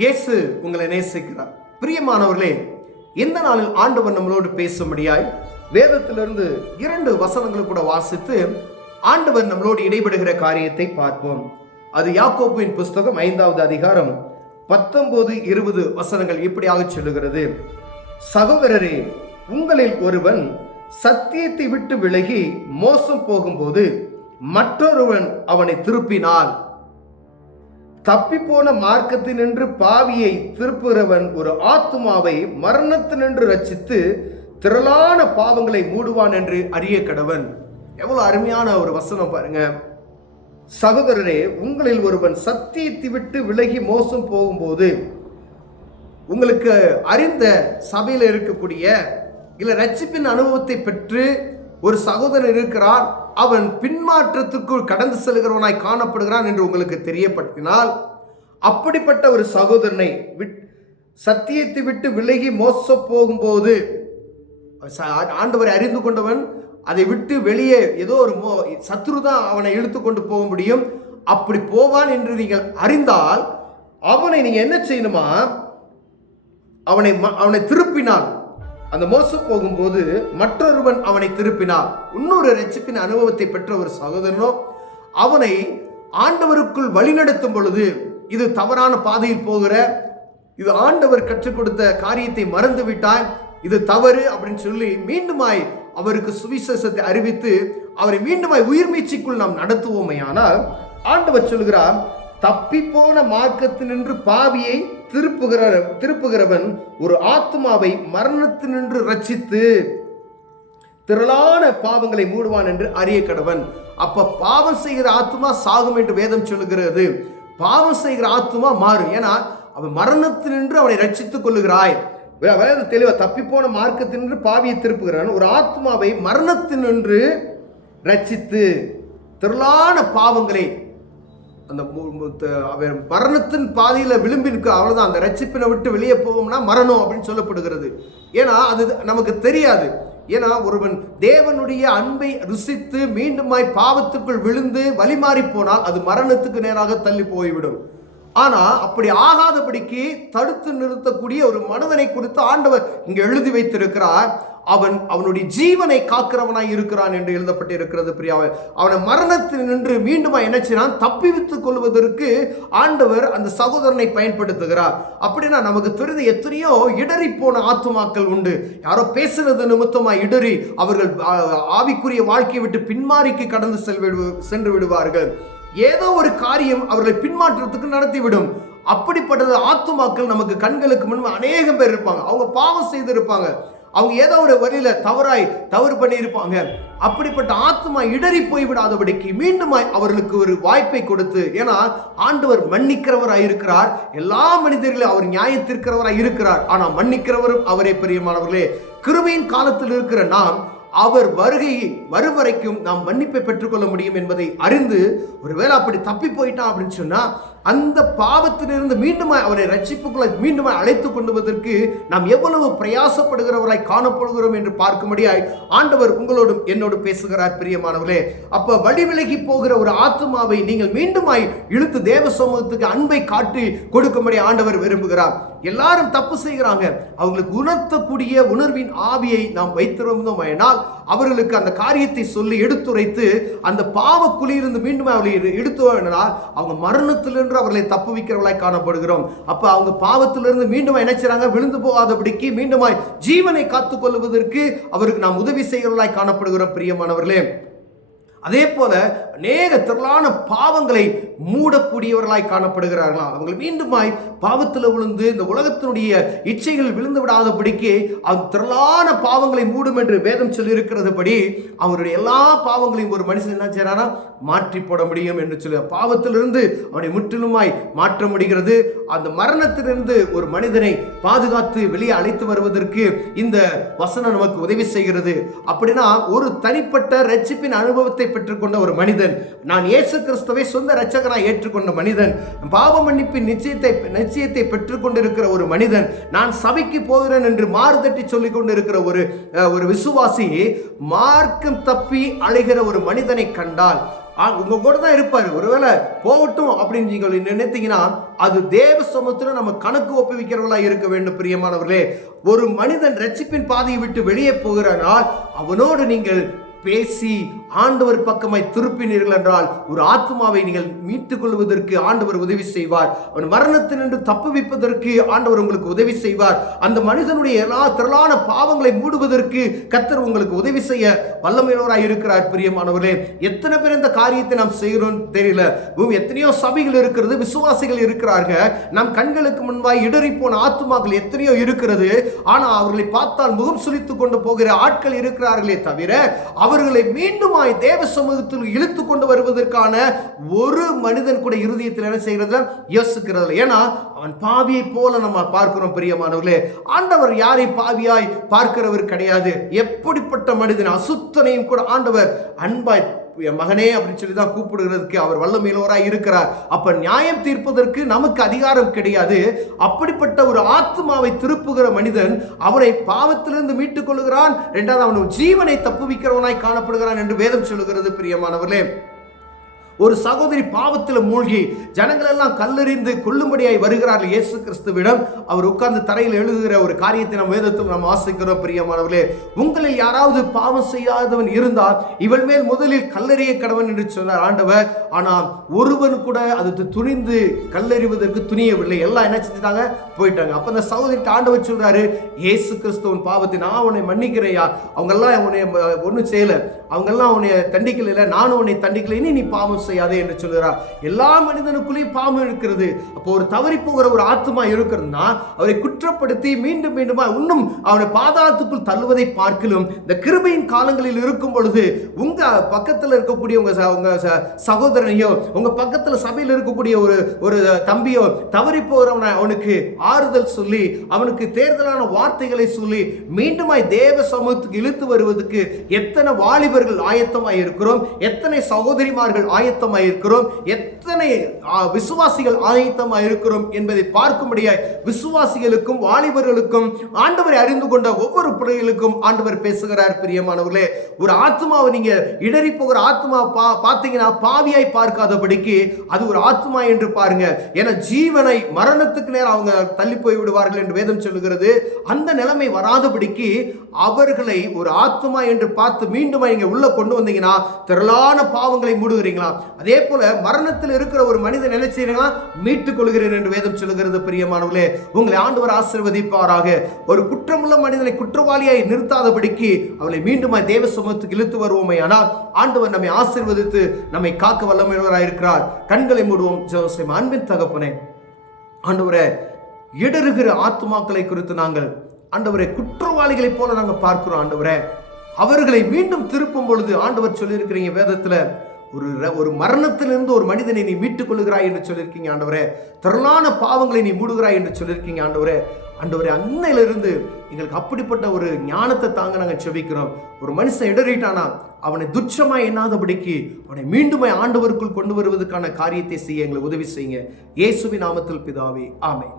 இயேசு உங்களை நேசிக்கிறார். பிரியமானவர்களே, இந்த நாளில் ஆண்டவர் நம்மளோடு பேசும்படியாய் வேதத்திலிருந்து 2 வசனங்களை கூட வாசித்து ஆண்டவர் நம்மளோடு இடைபடுகிற காரியத்தை பார்ப்போம். அது யாக்கோபின் புஸ்தகம் 5வது அதிகாரம் 19-20 வசனங்கள் இப்படியாக சொல்லுகிறது. சகோதரரே, உங்களில் ஒருவன் சத்தியத்தை விட்டு விலகி மோசம் போகும்போது மற்றொருவன் அவனை திருப்பினால், தப்பிப்போன மார்க்கத்தினின்று பாவியை திருப்புகிறவன் ஒரு ஆத்துமாவை மரணத்தினின்று ரட்சித்து திரளான பாவங்களை மூடுவான் என்று அறிய கடவன். எவ்வளவு அருமையான ஒரு வசனம் பாருங்க. சகோதரரே, உங்களில் ஒருவன் சத்தியத்தை விட்டு விலகி மோசம் போகும்போது, உங்களுக்கு அறிந்த சபையில் இருக்கக்கூடிய இல்ல ரட்சிப்பின் அனுபவத்தை பெற்று ஒரு சகோதரன் இருக்கிறான், அவன் பின்மாற்றத்திற்குள் கடந்து செல்கிறவனாய் காணப்படுகிறான் என்று உங்களுக்கு தெரியப்படுத்தினால், அப்படிப்பட்ட ஒரு சகோதரனை சத்தியத்தை விட்டு விலகி மோச போகும்போது, ஆண்டவரை அறிந்து கொண்டவன் அதை விட்டு வெளியே ஏதோ ஒரு சத்ரு தான் அவனை இழுத்து கொண்டு போக முடியும். அப்படி போவான் என்று நீங்கள் அறிந்தால் அவனை நீங்க என்ன செய்யணுமா, அவனை திருப்பினான். அந்த மோசம் போகும்போது மற்றொருவன் அவனை திருப்பினார். இன்னொரு ரட்சிப்பின் அனுபவத்தை பெற்ற ஒரு சகோதரனோ அவனை ஆண்டவருக்குள் வழிநடத்தும் பொழுது, இது தவறான பாதையில் போகிற, இது ஆண்டவர் கற்றுக் கொடுத்த காரியத்தை மறந்து விட்டாய், இது தவறு அப்படின்னு சொல்லி மீண்டுமாய் அவருக்கு சுவிசேஷத்தை அறிவித்து அவரை மீண்டுமாய் உயிர்மீட்சிக்குள் நாம் நடத்துவோமையானால், ஆண்டவர் சொல்கிறார், தப்பி போன மார்க்கத்தினின்று பாவியை திருப்புகிறவன் ஒரு ஆத்மாவை மரணத்தினின்று ரட்சித்து திரளான பாவங்களை மூடுவான் என்று அறிய கடவன். அப்ப பாவம் செய்கிற ஆத்மா சாகும் என்று வேதம் சொல்லுகிறது. பாவம் செய்கிற ஆத்மா மாறும். ஏன்னா அவன் மரணத்தினின்று அவனை ரட்சித்துக் கொள்ளுகிறாய். தெளிவா, தப்பி போன மார்க்கத்தினின்று பாவியை திருப்புகிறான் ஒரு ஆத்மாவை மரணத்தினின்று ரட்சித்து திரளான பாவங்களை, அந்த மரணத்தின் பாதையில் விளிம்பிற்கு அவ்வளவுதான். அந்த ரட்சிப்பினை விட்டு வெளியே போவோம்னா மரணம் அப்படின்னு சொல்லப்படுகிறது. ஏன்னா அது நமக்கு தெரியாது. ஏன்னா ஒருவன் தேவனுடைய அன்பை ருசித்து மீண்டுமாய் பாவத்துக்குள் விழுந்து வழிமாறி போனால் அது மரணத்துக்கு நேராக தள்ளி போய்விடும். ஆனா அப்படி ஆகாதபடிக்கு தடுத்து நிறுத்தக்கூடிய ஒரு மனிதனை குறித்து ஆண்டவர் இங்க எழுதி வைத்திருக்கிறார். அவனுடைய ஜீவனை காக்கிறவனாய் இருக்கிறான் என்று எழுதப்பட்டு இருக்கிறது. பிரியாவை அவனை மரணத்தில் நின்று மீண்டும் என்ன செய்யறான், தப்பிவித்துக் கொள்வதற்கு ஆண்டவர் அந்த சகோதரனை பயன்படுத்துகிறார். அப்படின்னா நமக்கு தெரிந்த எத்தனையோ இடறி போன ஆத்துமாக்கள் உண்டு. யாரோ பேசுறது நிமித்தமாய் இடறி அவர்கள் ஆவிக்குரிய வாழ்க்கையை விட்டு பின்மாறிக்கு கடந்து சென்று விடுவார்கள். ஏதோ ஒரு காரியம் அவர்களை பின்மாற்றத்துக்கு நடத்திவிடும். அப்படிப்பட்டது ஆத்துமாக்கள் நமக்கு கண்களுக்கு முன்பு அநேகம் பேர் இருப்பாங்க. அவங்க பாவம் செய்திருப்பாங்க, அவங்க ஏதோ ஒரு வழியில தவறு பண்ணியிருப்பாங்க. அப்படிப்பட்ட ஆத்மா இடறி போய்விடாதபடிக்கு மீண்டுமாய் அவர்களுக்கு ஒரு வாய்ப்பை கொடுத்து, ஏன்னா ஆண்டவர் மன்னிக்கிறவராய் இருக்கிறார். எல்லா மனிதர்களும் அவர் நியாயத்திற்கிறவராய் இருக்கிறார். ஆனா மன்னிக்கிறவரும் அவரே. பிரியமானவர்களே, கிருபையின் காலத்தில் இருக்கிற நாம் அவர் வருகை வரும் வரைக்கும் நாம் மன்னிப்பை பெற்றுக்கொள்ள முடியும் என்பதை அறிந்து, ஒருவேளை அப்படி தப்பி போயிட்டான் அப்படின்னு சொன்னா அந்த பாவத்திலிருந்து மீண்டுமாய் அவரை ரட்சிப்புக்குள்ள மீண்டுமாய் அழைத்து கொண்டுவதற்கு நாம் எவ்வளவு பிரயாசப்படுகிறவராய் காணப்படுகிறோம் என்று பார்க்கும்படியாய் ஆண்டவர் உங்களோடும் என்னோடு பேசுகிறார். பிரியமானவர்களே, அப்ப வழி விலகி போகிற ஒரு ஆத்மாவை நீங்கள் மீண்டுமாய் இழுத்து தேவ சமூகத்துக்கு அன்பை காட்டி கொடுக்கும்படி ஆண்டவர் விரும்புகிறார். எல்லாரும் தப்பு செய்கிறாங்க, அவங்களுக்கு உணர்த்தக்கூடிய உணர்வின் ஆவியை நாம் வைத்திருந்தோம். அவர்களுக்கு அந்த காரியத்தை சொல்லி எடுத்துரைத்து அந்த பாவக்குழியிலிருந்து மீண்டும் அவர்களை எடுத்துனால் அவங்க மரணத்திலிருந்து அவர்களை தப்புவிக்கிறவர்களாய் காணப்படுகிறோம். அப்ப அவங்க பாவத்திலிருந்து மீண்டும் என்ன செய்றாங்க, விழுந்து போகாதபடிக்கு மீண்டுமாய் ஜீவனை காத்துக் கொள்வதற்கு அவருக்கு நாம் உதவி செய்கிறவர்களாய் காணப்படுகிறோம். பிரியமானவர்களே, அதே போல அநேக திரளான பாவங்களை மூடக்கூடியவர்களாய் காணப்படுகிறார்களா, அவங்க மீண்டுமாய் பாவத்தில் விழுந்து இந்த உலகத்தினுடைய இச்சைகள் விழுந்து விடாதபடிக்கு அது திரளான பாவங்களை மூடும் என்று வேதம் சொல்லி இருக்கிறதுபடி அவருடைய எல்லா பாவங்களையும் ஒரு மனுஷன் என்ன செய்யறாரா, மாற்றி போட முடியும் என்று சொல்லி பாவத்திலிருந்து அவனை முற்றிலுமாய் மாற்ற முடிகிறது. அந்த மரணத்திலிருந்து ஒரு மனிதனை பாதுகாத்து வெளியே அழைத்து வருவதற்கு இந்த வசனம் நமக்கு உதவி செய்கிறது. அப்படின்னா ஒரு தனிப்பட்ட ரட்சிப்பின் அனுபவத்தை பெற்றுக்கொண்ட ஒரு மனிதன், நான் இயேசு கிறிஸ்துவை சொந்த இரட்சகராய் ஏற்றுக்கொண்ட மனிதன், பாவ மன்னிப்பின் நிச்சயத்தை பெற்றுக்கொண்டிருக்கிற ஒரு மனிதன், நான் சபைக்கு போகிறேன் என்று மாறுதட்டி சொல்லிக் கொண்டிருக்கிற ஒரு விசுவாசி மார்க்கம் தப்பி அழைகிற ஒரு மனிதனை கண்டால் உங்க கூட தான் இருப்பாரு, ஒருவேளை போகட்டும் அப்படின்னு நீங்கள் நினைத்தீங்கன்னா அது தேவ சமூகத்துல நம்ம கணக்கு ஒப்புவிக்கிறவர்களா இருக்க வேண்டும். பிரியமானவர்களே, ஒரு மனிதன் ரட்சிப்பின் பாதையை விட்டு வெளியே போகிறானால் அவனோடு நீங்கள் பேசி ஆண்டவர் பக்கமாய் திருப்பினீர்கள் என்றால் ஒரு ஆத்மாவை நீங்கள் மீட்டுக் கொள்வதற்கு ஆண்டவர் உதவி செய்வார். அவன் மரணத்தினின்று தப்புவிப்பதற்கு ஆண்டவர் உங்களுக்கு உதவி செய்வார். அந்த மனிதனுடைய எல்லா திரளான பாவங்களை மூடுவதற்கு கர்த்தர் உங்களுக்கு உதவி செய்ய வல்லமையுள்ளவராய் இருக்கிறார். பிரியமானவர்களே, எத்தனை பேர் இந்த காரியத்தை நாம் செய்கிறோம் தெரியல. எத்தனையோ சபைகள் இருக்கிறது, விசுவாசிகள் இருக்கிறார்கள், நம் கண்களுக்கு முன்பாய் இடறி போன ஆத்மாக்கள் எத்தனையோ இருக்கிறது. ஆனால் அவர்களை பார்த்தால் முகம் சுளித்துக் கொண்டு போகிற ஆட்கள் இருக்கிறார்களே தவிர அவர்களை மீண்டும் தேவ சமூகத்தில் இழுத்து கொண்டு வருவதற்கான ஒரு மனிதன் கூட இருதயத்தில் என்ன செய்யறது, யோசிக்கிறது. ஏன்னா அவன் பாவியை போல நம்ம பார்க்கிறோம். பிரியமானவர்களே, ஆண்டவர் யாரை பாவியாய் பார்க்கிறவர் கிடையாது. எப்படிப்பட்ட மனிதன் அசுத்தனையும் கூட ஆண்டவர் அன்பாய் மகனே அப்படின்னு சொல்லி தான் கூப்பிடுகிறதுக்கு அவர் வல்லமையுள்ளவராய் இருக்கிறார். அப்ப நியாயம் தீர்ப்பதற்கு நமக்கு அதிகாரம் கிடையாது. அப்படிப்பட்ட ஒரு ஆத்மாவை திருப்புகிற மனிதன் அவனை பாவத்திலிருந்து மீட்டுக் கொள்கிறான். இரண்டாவது, அவன் ஜீவனை தப்புவிக்கிறவனாய் காணப்படுகிறான் என்று வேதம் சொல்லுகிறது. பிரியமானவர்களே, ஒரு சகோதரி பாவத்தில் மூழ்கி ஜனங்கள் எல்லாம் கல்லெறிந்து கொல்லும்படியாய் வருகிறார்கள் இயேசு கிறிஸ்துவிடம். அவர் உட்கார்ந்து தரையில் எழுதுகிற ஒரு காரியத்தை நம் வேதத்தில் நாம் வாசிக்கிறோம். பிரியமானவர்களே, உங்களில் யாராவது பாவம் செய்யாதவன் இருந்தால் இவள் மேல் முதலில் கல்லெறிய கடவன் என்று சொன்னார் ஆண்டவர். ஆனால் ஒருவன் கூட அது துணிந்து கல்லெறிவதற்கு துணியவில்லை. எல்லாம் என்ன செஞ்சுட்டாங்க, போயிட்டாங்க. அப்ப அந்த சகோதரிக்கு ஆண்டவர் சொல்றாரு, இயேசு கிறிஸ்துவின் பாவத்தை நான் உன்னை மன்னிக்கிறையா, அவங்க எல்லாம் உன்னை ஒன்றும் செய்யல, அவங்க எல்லாம் உன்னை தண்டிக்கல, நானும் உன்னை தண்டிக்கல, இனி நீ பாவம் செய்யாதே என்று சொல்கிறார். எல்லா மனிதனுக்குள்ளேயும் பாவம் இருக்கிறது. அப்போ ஒரு தவறி போகிற ஒரு ஆத்மா இருக்கிறதுனா அவரை குற்றப்படுத்தி மீண்டும் மீண்டும் இன்னும் அவனை பாதாளத்துக்குள் தள்ளுவதை பார்க்கலும் இந்த கிருபையின் காலங்களில் இருக்கும் பொழுது உங்க பக்கத்தில் இருக்கக்கூடிய உங்க சகோதரனையோ உங்க பக்கத்தில் சபையில் இருக்கக்கூடிய ஒரு தம்பியோ தவறி போகிறவனை அவனுக்கு ஆறுதல் சொல்லி அவனுக்கு தேர்தலான வார்த்தைகளை சொல்லி மீண்டுமாய் தேவ சமூகத்துக்கு இழுத்து வருவதற்கு எத்தனை வாலிபர்கள் ஆயத்தமாய் இருக்கிறோம், எத்தனை சகோதரிமார்கள் ஆயத்தமாய் இருக்கிறோம், எத்தனை விசுவாசிகள் ஆயத்தமாய் இருக்கிறோம் என்பதை பார்க்கும்படியாய் விசுவாசிகளுக்கும் வாலிபர்களுக்கும் ஆண்டவரை அறிந்து கொண்ட ஒவ்வொரு பிள்ளைகளுக்கும் ஆண்டவர் பேசுகிறார். பிரியமானவர்களே, ஒரு ஆத்மாவை நீங்க இடறி போகிற ஆத்மா பார்த்தீங்கன்னா பாவியாய் பார்க்காதபடிக்கு அது ஒரு ஆத்மா என்று பாருங்க. ஏன்னா ஜீவனை மரணத்துக்கு நேரம் அவங்க தள்ளி போய் விடுவார்கள் என்று வேதம் சொல்லுகிறது. அந்த நிலைமை வராதபடிக்கு அவர்களை ஒரு ஆத்மா என்று பார்த்து மீண்டும் நீங்க உள்ள கொண்டு வந்தீங்கன்னா திரளான பாவங்களை மூடுகிறீங்களா. அதே போல மரணத்தில் இருக்கிற ஒரு மனிதன் என்ன செய்யறீங்களா, மீட்டுக் கொள்கிறேன் என்று வேதம் சொல்லுகிறது. பிரியமானவர்களே, உங்களை ஆண்டவர் ஆசீர்வதிப்பாராக. ஒரு குற்றமுள்ள மனிதனை குற்றவாளியாய் நிறுத்தாதபடிக்கு அவளை மீண்டும் தேவ சமூகத்துக்கு இழுத்து வருவோமே. ஆனால் ஆண்டவர் நம்மை ஆசீர்வதித்து நம்மை காக்க வல்லமையுள்ளவராய் இருக்கிறார். கண்களை மூடுவோம். ஜெபம். அன்பின் தகப்பனே, ஆண்டவரே, இடறுகிற ஆத்துமாக்களை குறித்து நாங்கள் ஆண்டவரே குற்றவாளிகளைப் போல நாங்கள் பார்க்கிறோம். ஆண்டவரே, அவர்களை மீண்டும் திருப்பும் பொழுது ஆண்டவர் சொல்லியிருக்கிறீங்க வேதத்துல, ஒரு மரணத்திலிருந்து ஒரு மனிதனை நீ மீட்டுக் கொள்ளுகிறாய் என்று சொல்லியிருக்கீங்க. ஆண்டவரே, திரளான பாவங்களை நீ மூடுகிறாய் என்று சொல்லியிருக்கீங்க. ஆண்டவரே, அன்னையிலிருந்து எங்களுக்கு அப்படிப்பட்ட ஒரு ஞானத்தை தாங்க நாங்கள் செபிக்கிறோம். ஒரு மனுஷன் இடறிட்டானா அவனை துச்சமாய் எண்ணாதபடிக்கு அவனை மீண்டுமே ஆண்டவருக்குள் கொண்டு வருவதற்கான காரியத்தை செய்ய எங்களுக்கு உதவி செய்யுங்க. இயேசுவின் நாமத்தில் பிதாவே, ஆமென்.